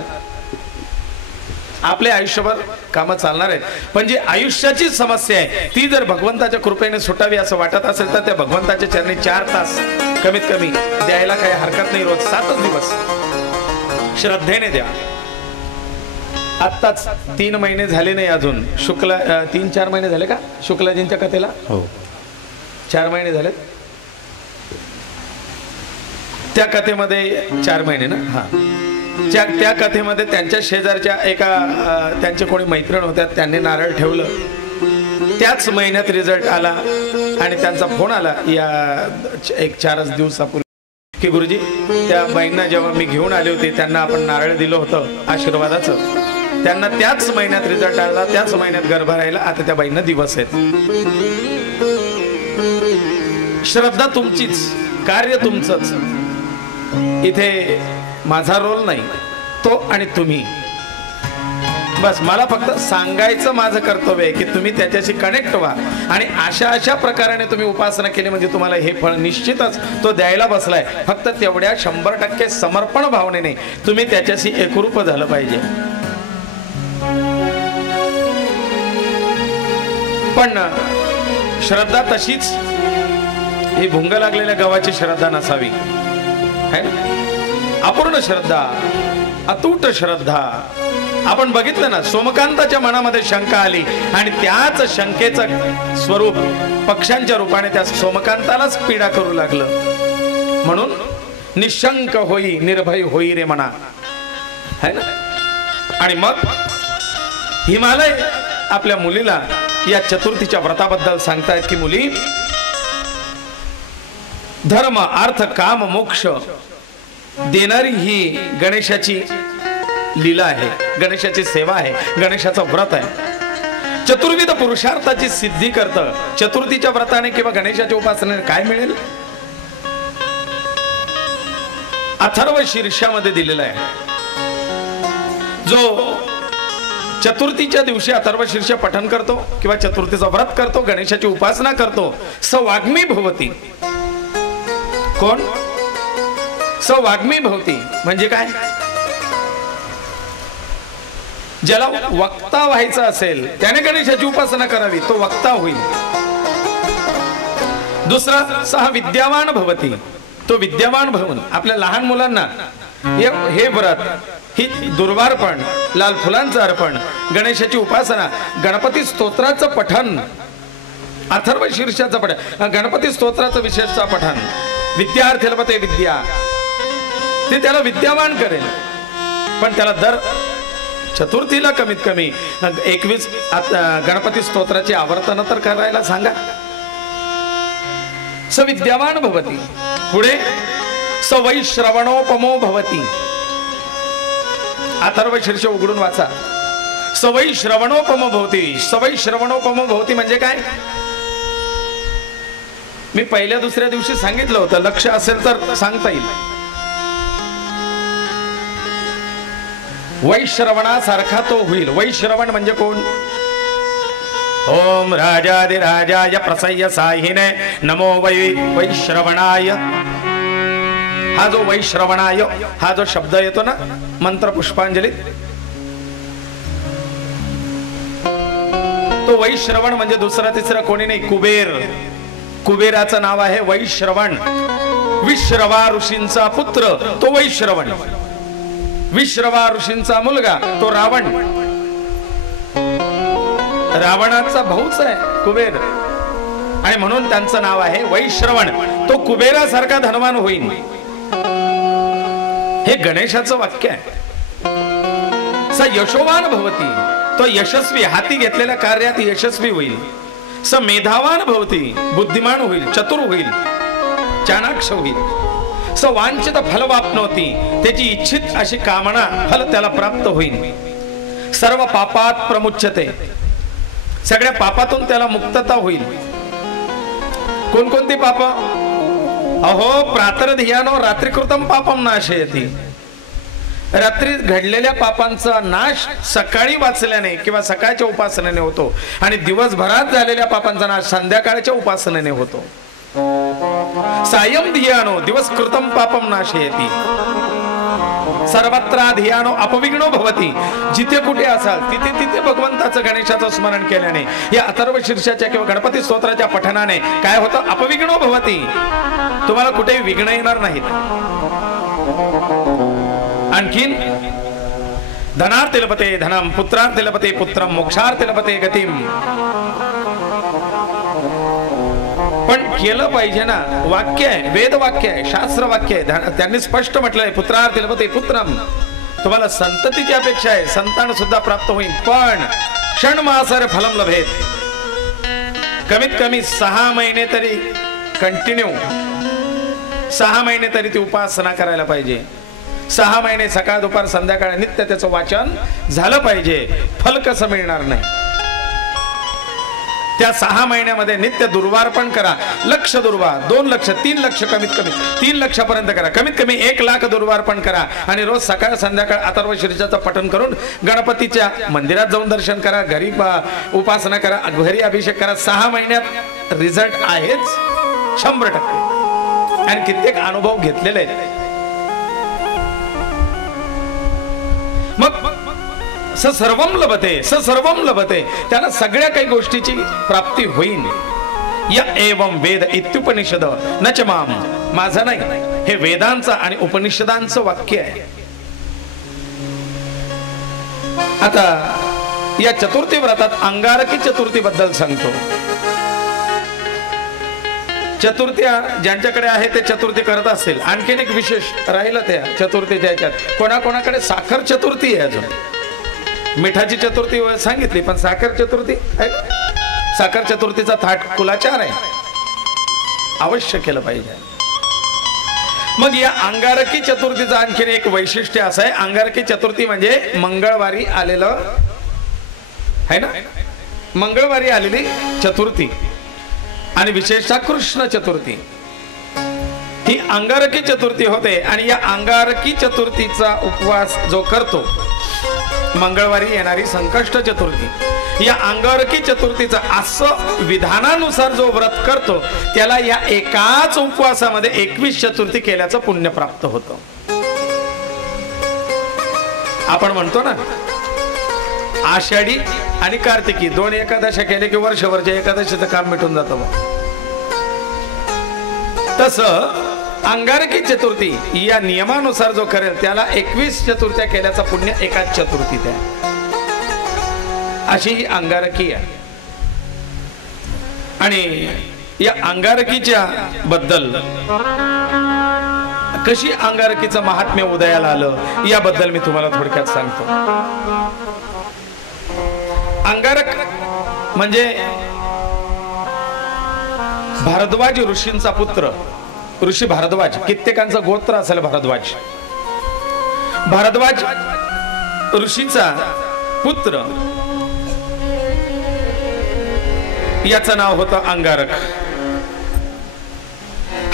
आपले आयुष्यभर कामं चालणार आहेत. पण जी आयुष्याची समस्या आहे ती जर भगवंताच्या कृपेने सुटावी असं वाटत असेल तर त्या भगवंताच्या चरणी 4 तास कमीत कमी द्यायला काही हरकत नाही. रोज 7 दिवस श्रद्धेने द्या. आत्ताच 3 महिने झाले नाही अजून, शुक्ला 3-4 महिने झाले का शुक्लाजींच्या कथेला? हो, 4 महिने झाले त्या कथेमध्ये. 4 महिने ना? हा. त्या कथेमध्ये त्यांच्या शेजारच्या एका त्यांचे कोणी मैत्रीण होत्या, त्यांनी नारळ ठेवलं. त्याच महिन्यात रिझल्ट आला आणि त्यांचा फोन आला या 4 दिवसापूर्वी की गुरुजी त्या बाईंना जेव्हा मी घेऊन आले होते त्यांना आपण नारळ दिलं होतं आशीर्वादाचं, त्यांना त्याच महिन्यात रिझल्ट आला, त्याच महिन्यात गर्भ राहिला. आता त्या बाईंना दिवस आहेत. श्रद्धा तुमचीच, कार्य तुमचंच. इथे माझा रोल नाही, तो आणि तुम्ही. बस मला फक्त सांगायचं माझं कर्तव्य आहे की तुम्ही त्याच्याशी कनेक्ट व्हा आणि अशा प्रकाराने तुम्ही उपासना केली म्हणजे तुम्हाला हे फळ निश्चितच तो द्यायला बसलाय. फक्त तेवढ्या 100% समर्पण भावनेने तुम्ही त्याच्याशी एकरूप झालं पाहिजे. पण श्रद्धा तशीच ही भुंग लागलेल्या गव्हाची श्रद्धा नसावी, है ना? अपूर्ण श्रद्धा, अतूट श्रद्धा. आपण बघितलं ना, सोमकांताच्या मनामध्ये शंका आली आणि त्याच शंकेचं स्वरूप पक्ष्यांच्या रूपाने त्या सोमकांतालाच पीडा करू लागलं. म्हणून निशंक होई, निर्भय होई रे मना, है ना? आणि मग हिमालय आपल्या मुलीला या चतुर्थीच्या व्रताबद्दल सांगतायत की मुली, धर्म अर्थ काम मोक्ष देणारी ही गणेशाची लीला आहे, गणेशाची सेवा आहे, गणेशाचं व्रत आहे. चतुर्विध पुरुषार्थाची सिद्धी करतं. चतुर्थीच्या व्रताने किंवा गणेशाच्या उपासनेने काय मिळेल? अथर्व शीर्षामध्ये दिलेला आहे. जो चतुर्थीच्या दिवशी अथर्व शीर्ष पठन करतो किंवा चतुर्थीचं व्रत करतो, गणेशाची उपासना करतो, स वाग्मी भवती. कोण? स वाग्मी भवती म्हणजे काय? ज्याला वक्ता व्हायचं असेल त्याने गणेशाची उपासना करावी, तो वक्ता होईल. दुसरा, सहा विद्यावान भवती, तो विद्यावान भवन. आपल्या लहान मुलांना हे व्रत, ही दुर्वार्पण, लाल फुलांचं अर्पण, गणेशाची उपासना, गणपती स्तोत्राचं पठन, अथर्व शीर्षाचं पठन, गणपती स्तोत्राचं विशेषचं पठन, विद्यार्थी लभते विद्या, ते त्याला विद्यावान करेल. पण त्याला दर चतुर्थीला कमीत कमी 21 गणपती स्तोत्राची आवर्तन तर करायला सांगा. स विद्यावान भवती. पुढे स वैश्रवणोपमो भवती. अथर्व शीर्ष उघडून वाचा. स वैश्रवणोपमो भवती. स वैश्रवणोपमो भवती म्हणजे काय? मी पहिल्या दुसऱ्या दिवशी सांगितलं होतं, लक्ष असेल तर सांगता येईल. वैश्रवणासारखा तो होईल. वैश्रवण म्हणजे कोण? ओम राजाधिराजाय प्रसय्य साहिने नमो वैश्रवणाय. हा जो वैश्रवणाय हा जो शब्द येतो ना मंत्र पुष्पांजलीत, तो वैश्रवण म्हणजे दुसरा तिसरा कोणी नाही, कुबेर. कुबेराचं नाव आहे वैश्रवण. विश्रवा ऋषींचा पुत्र तो वैश्रवण. विश्रवा ऋषींचा मुलगा तो रावण. रावणाचा भाऊच आहे कुबेर. आणि म्हणून त्यांचं नाव आहे वैश्रवण. तो कुबेरासारखा धनवान होईल, हे गणेशाचं वाक्य आहे. स यशोवान भवती, तो यशस्वी, हाती घेतलेल्या कार्यात यशस्वी होईल. स मेधावान भवती, बुद्धिमान होईल, चतुर होईल, चाणाक्ष होईल. स वांछित फल वाप्नोती, त्याची इच्छित अशी कामना फल त्याला प्राप्त होईल. सर्व पापात प्रमुच्यते, सगळ्या पापातून त्याला मुक्तता होईल. कोणकोणती पाप? अहो प्रातर्धियानो रात्रीकृतम पापम नाशयती, रात्री घडलेल्या पापांचा नाश सकाळी वाचल्याने किंवा सकाळच्या उपासनेने होतो आणि दिवसभरात झालेल्या पापांचा नाश संध्याकाळच्या उपासनेने होतो. सायं धियानो दिवस कृतम पापम नाशयती, सर्वत्र धियानो अपविघ्नो भवती, जिथे कुठे असाल तिथे तिथे भगवंताचं गणेशाचं स्मरण केल्याने, या अथर्व शीर्षाच्या किंवा गणपती स्तोत्राच्या पठनाने काय होतं? अपविघ्नो भवती, तुम्हाला कुठेही विघ्न येणार नाहीत. आणखीन धनार्थे लभते धनम, पुत्रार्थे लभते पुत्रम, मोक्षार्थे लभते गतिम. पण केलं पाहिजे ना, वाक्य आहे, वेद वाक्य आहे, शास्त्र वाक्य आहे. त्यांनी स्पष्ट म्हटलंय पुत्रार्थे लभते पुत्रम, तुम्हाला संततीची अपेक्षा आहे, संतान सुद्धा प्राप्त होईल. पण षण्मासर फलम लभेत, कमीत कमी 6 महिने तरी कंटिन्यू, 6 महिने तरी ती उपासना करायला पाहिजे. 6 महिने सकाळ दुपार संध्याकाळ नित्य त्याचं वाचन झालं पाहिजे. फल कसं मिळणार नाही? त्या 6 महिन्यामध्ये नित्य दुर्वार पण करा. लक्ष दुर्वार, 2 लक्ष, 3 लक्ष, कमीत कमी 3 लक्षापर्यंत करा. कमीत कमी 1 लाख दुर्वार पण करा. आणि रोज सकाळ संध्याकाळ अथर्व शीर्षाचं पठण करून गणपतीच्या मंदिरात जाऊन दर्शन करा, घरी उपासना करा, घरी अभिषेक करा. 6 महिन्यात रिझल्ट आहेच 100%. आणि कित्येक अनुभव घेतलेले आहेत. मग सर्वम लभते, सर्वम लभते, त्याला सगळ्या काही गोष्टीची प्राप्ती होईल. या एवं वेद इत्युपनिषद न च माम, माझं नाही, हे वेदांचं आणि उपनिषदांचं वाक्य आहे. आता या चतुर्थी व्रतात अंगारकी चतुर्थी बद्दल सांगतो. चतुर्थ्या ज्यांच्याकडे आहे ते चतुर्थी करत असतील. आणखीन एक विशेष राहिलं त्या चतुर्थीच्या ह्याच्यात, कोणाकोणाकडे साखर चतुर्थी आहे. अजून मिठाची चतुर्थी सांगितली, पण साखर चतुर्थी आहे. साखर चतुर्थीचा थाट कुलाचार आहे, अवश्य केलं पाहिजे. मग या अंगारकी चतुर्थीचं आणखीन एक वैशिष्ट्य असं आहे, अंगारकी चतुर्थी म्हणजे मंगळवारी आलेलं आहे ना, मंगळवारी आलेली चतुर्थी, आणि विशेषतः कृष्ण चतुर्थी ही अंगारकी चतुर्थी होते. आणि या अंगारकी चतुर्थीचा उपवास जो करतो, मंगळवारी येणारी संकष्ट चतुर्थी, या अंगारकी चतुर्थीचा असं विधानानुसार जो व्रत करतो त्याला या एकाच उपवासामध्ये 21 चतुर्थी केल्याचं पुण्य प्राप्त होतं. आपण म्हणतो ना, आषाढी आणि कार्तिकी 2 एकादशा केले की वर्षभरच्या एकादशीचं काम मिटून जातं. तसं अंगारकी चतुर्थी या नियमानुसार जो करेल त्याला 21 चतुर्थ्या केल्याचा पुण्य एकाच चतुर्थीत आहे. अशी ही अंगारकी आहे. आणि या अंगारकीच्या बद्दल, कशी अंगारकीचं महात्म्य उदयाला आलं याबद्दल मी तुम्हाला थोडक्यात सांगतो. अंगारक म्हणजे भारद्वाज ऋषींचा पुत्र, ऋषी भारद्वाज. कित्येकांचा गोत्र असेल भारद्वाज. भारद्वाज ऋषीचा पुत्र, याचं नाव होतं अंगारक.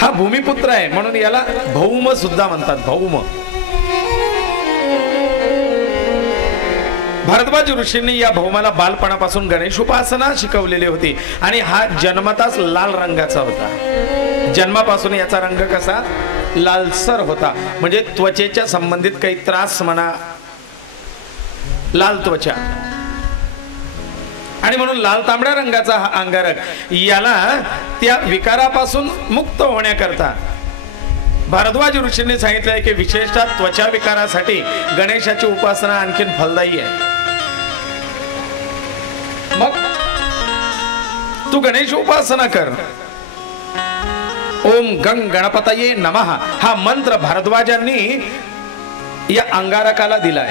हा भूमिपुत्र आहे म्हणून याला भौम सुद्धा म्हणतात. भौम. भारद्वाज ऋषींनी या भौमाला बालपणापासून गणेश उपासना शिकवलेली होती. आणि हा जन्मताच लाल रंगाचा होता. जन्मापासून याचा रंग कसा? लालसर होता. म्हणजे त्वचेच्या संबंधित काही त्रास म्हणा, लाल त्वचा, आणि म्हणून लाल तांबड्या रंगाचा हा अंगारक. याला त्या विकारापासून मुक्त होण्याकरता भारद्वाज ऋषींनी सांगितलंय की विशेषतः त्वचा विकारासाठी गणेशाची उपासना आणखीन फलदायी आहे. मग तू गणेश उपासना कर. ओम गंग गणपतये नमः हा मंत्र भारद्वाजांनी या अंगारकाला दिलाय.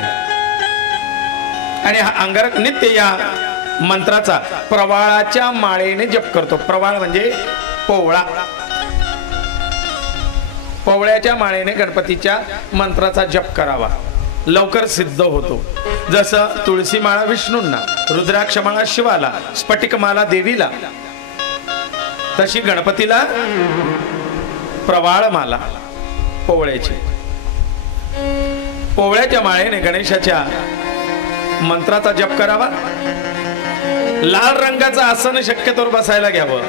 आणि हा अंगारक नित्य या मंत्राचा प्रवाळाच्या माळेने जप करतो. प्रवाळ म्हणजे पोवळा. पोवळ्याच्या माळेने गणपतीच्या मंत्राचा जप करावा, लवकर सिद्ध होतो. जसं तुळशी माळा विष्णूंना, रुद्राक्ष माळा शिवाला, स्फटिक माला देवीला, तशी गणपतीला प्रवाळ माला पोवळ्याची. पोवळ्याच्या माळेने गणेशाच्या मंत्राचा जप करावा. लाल रंगाचं आसन शक्यतोवर बसायला घ्यावं.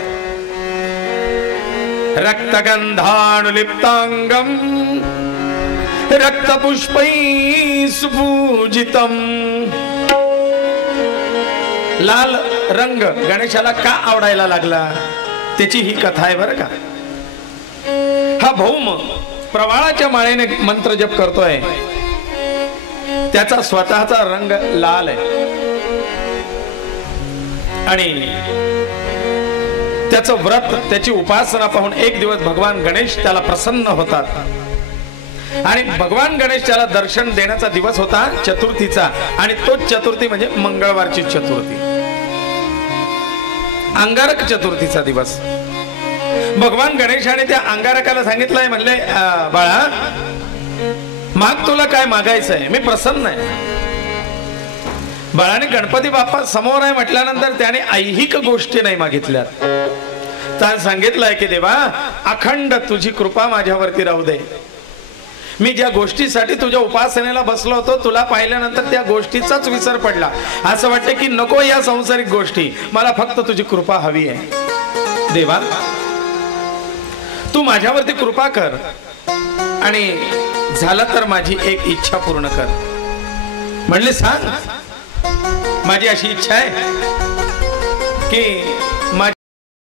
रक्तगंधानुलिप्तांगम रक्तपुष्पै सुपूजितम. लाल रंग गणेशाला का आवडायला लागला त्याची ही कथा आहे बरं का. हा भौम प्रवाळाच्या माळेने मंत्र जप करतोय, त्याचा स्वतःचा रंग लाल आहे आणि त्याचं व्रत, त्याची उपासना पाहून एक दिवस भगवान गणेश त्याला प्रसन्न होतात. आणि भगवान गणेश त्याला दर्शन देण्याचा दिवस होता चतुर्थीचा. आणि तो चतुर्थी म्हणजे मंगळवारची चतुर्थी, अंगारक चतुर्थीचा दिवस. भगवान गणेशाने त्या अंगारकाला सांगितलंय, म्हणले बाळा माग, तुला काय मागायचंय, मी प्रसन्न आहे. बाळाने गणपती बाप्पा समोर आहे म्हटल्यानंतर त्याने ऐहिक गोष्टी नाही मागितल्यात. त्याने सांगितलंय की देवा अखंड तुझी कृपा माझ्यावरती राहू दे. मी ज्या गोष्टीसाठी तुझ्या उपासनेला बसलो होतो, तुला पाहिल्यानंतर त्या गोष्टीचाच विसर पडला. असं वाटतं की नको या सांसारिक गोष्टी, मला फक्त तुझी कृपा हवी आहे. देवा तू माझ्यावरती कृपा कर आणि झालं तर माझी एक इच्छा पूर्ण कर. म्हणले सांग. माझी अशी इच्छा आहे की